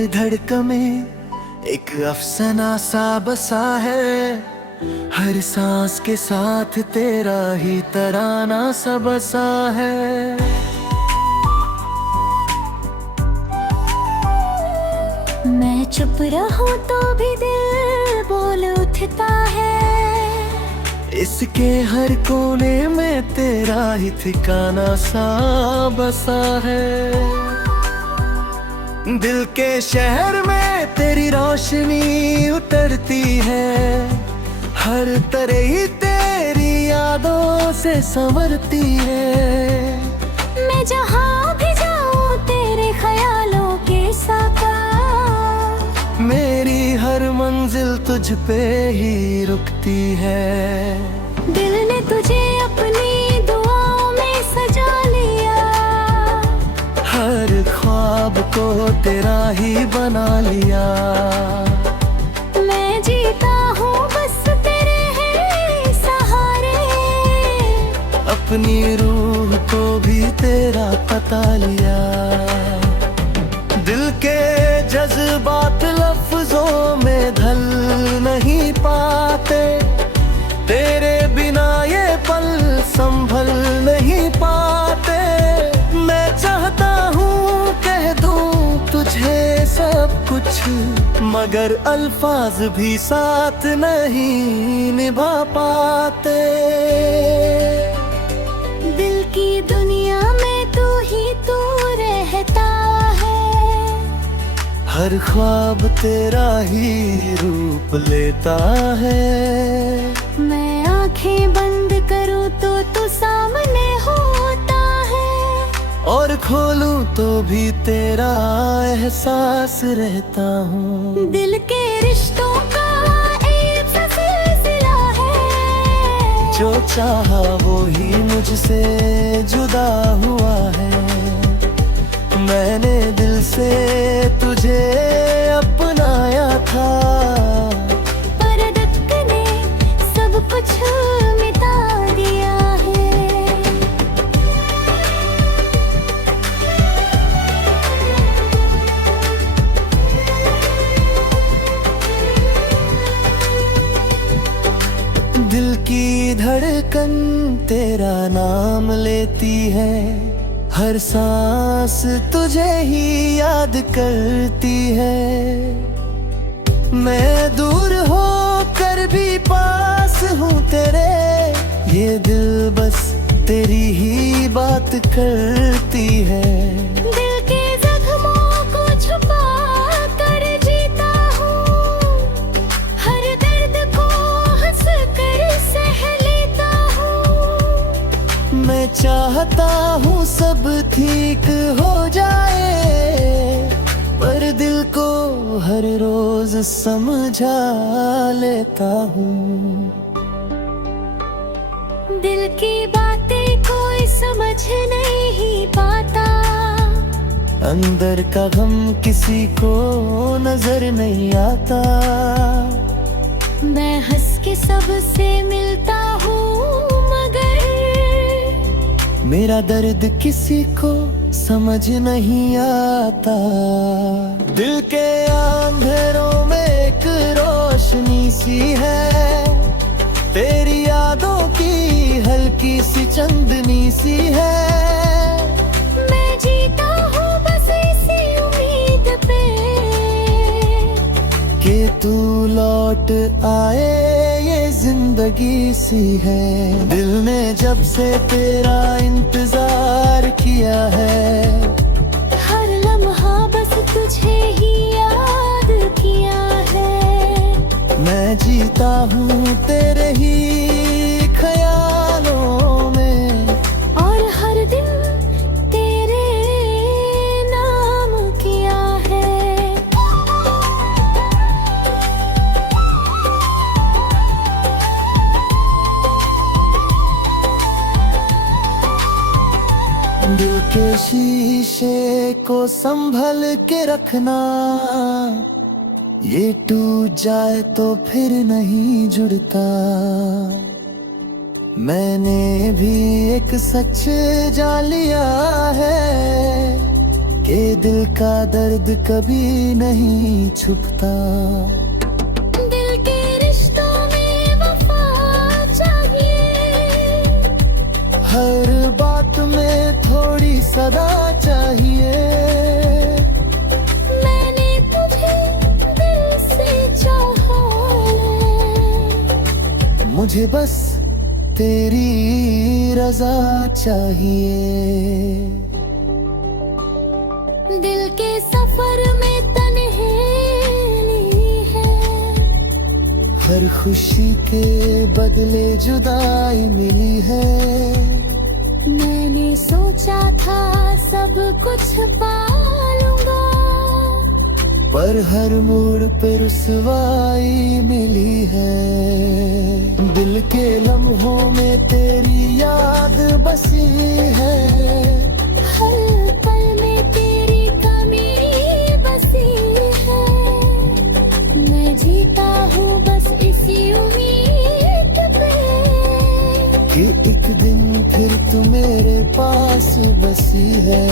हर धड़कन में एक अफसाना सा बसा है, हर सांस के साथ तेरा ही तराना सा बसा है। मैं चुप रहूं तो भी दिल बोल उठता है, इसके हर कोने में तेरा ही ठिकाना सा बसा है। दिल के शहर में तेरी रोशनी उतरती है, हर तरह ही तेरी यादों से संवरती है। मैं जहाँ भी जाऊँ तेरे ख्यालों के साथ, मेरी हर मंजिल तुझ पे ही रुकती है। दिल ने तुझे अपनी दुआओं में सजा लिया, हर ख्वाब को तेरा ही बना लिया। मैं जीता हूँ बस तेरे है सहारे, अपनी रूह को भी तेरा पता लिया। दिल के जज्बात लफ्जों में ढल नहीं पाते, तेरे बिना ये पल संभल नहीं पाते। मैं चाहता हूँ कह दूँ तुझे सब कुछ, मगर अल्फाज भी साथ नहीं निभा पाते। दिल की दुनिया में तू ही तू रहता है, हर ख्वाब तेरा ही रूप लेता है। मैं आंखें बंद करूँ तो तू सामने होता है, और खोलूं तो भी तेरा एहसास रहता हूँ। दिल के रिश्तों का एक सा सिलसिला है, जो चाहा वो ही मुझसे जुदा हुआ है। मैंने दिल से तुझे अपनाया था, पर दर्द ने सब कुछ मिटा दिया है। दिल की धड़कन तेरा नाम लेती है, हर सांस तुझे ही याद करती है। मैं दूर हो कर भी पास हूँ तेरे, ये दिल बस तेरी ही बात करती है। दिल के जख्मों को छुपा कर जीता हूँ, हर दर्द को हंस कर सह लेता हूँ। मैं चाहता हूँ सब ठीक हो जाए, पर दिल को हर रोज समझा लेता हूँ। दिल की बातें कोई समझ नहीं पाता, अंदर का गम किसी को नजर नहीं आता। मैं हंस के सबसे मिलता हूँ, मगर मेरा दर्द किसी को समझ नहीं आता। दिल के अंधेरों में एक रोशनी सी है, तेरी यादों की हल्की सी चंदनी सी है। मैं जीता हूँ बस इसी उम्मीद पे, कि तू लौट आए ये जिंदगी सी है। दिल ने जब से तेरा इंतजार किया है, हर लम्हा बस तुझे ही याद किया है। मैं जीता हूँ तेरे ही ख्यालों में, और हर दिन तेरे नाम किया है। दिल के शीशे को संभल के रखना, ये टूट जाए तो फिर नहीं जुड़ता। मैंने भी एक सच जान लिया है ये दिल का दर्द कभी नहीं छुपता। दिल के रिश्तों में वफा चाहिए, हर बात में थोड़ी सदा चाहिए। मैंने तुझे दिल से चाहा है, मुझे बस तेरी रजा चाहिए। दिल के सफर में तन्हेली है, हर खुशी के बदले जुदाई मिली है। मैंने सोचा था सब कुछ पा लूंगा, पर हर मोड़ पे रुसवाई मिली है। दिल के लम्हों में तेरी याद बसी है, हर पल में तेरी कमी बसी है। मैं जीता हूँ बस इसी उम्मीद पे कि एक दिन फिर तू मेरे पास बसी है।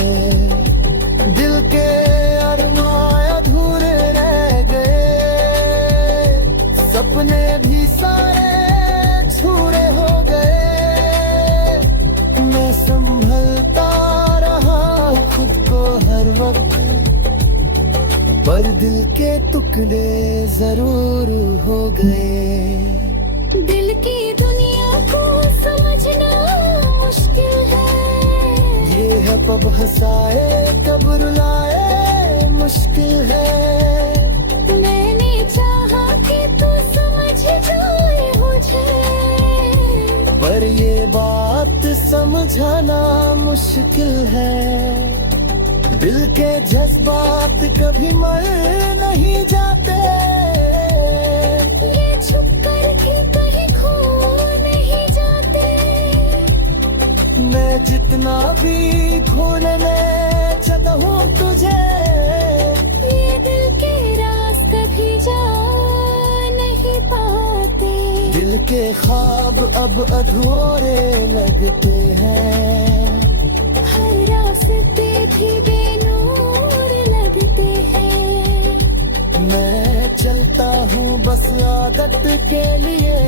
दिल के अरमां अधूरे रह गए, सपने भी सारे छूरे हो गए। मैं संभलता रहा खुद को हर वक्त, पर दिल के टुकड़े जरूर हो गए। दिल की दुनिया को समझना मुश्किल है, ये है कब हंसाए कब रुलाए मुश्किल है। मैंने चाहा कि तू समझ जाए मुझे, पर ये बात समझाना मुश्किल है। दिल के जज्बात कभी मर नहीं जाते, ये छुप कर के कहीं खो नहीं जाते। मैं जितना भी खोलने चाहूं तुझे, ये दिल के राज कभी जा नहीं पाते। दिल के ख्वाब अब अधूरे लगते हैं, हर रास्ते भी बेनूर लगते हैं। मैं चलता हूँ बस आदत के लिए।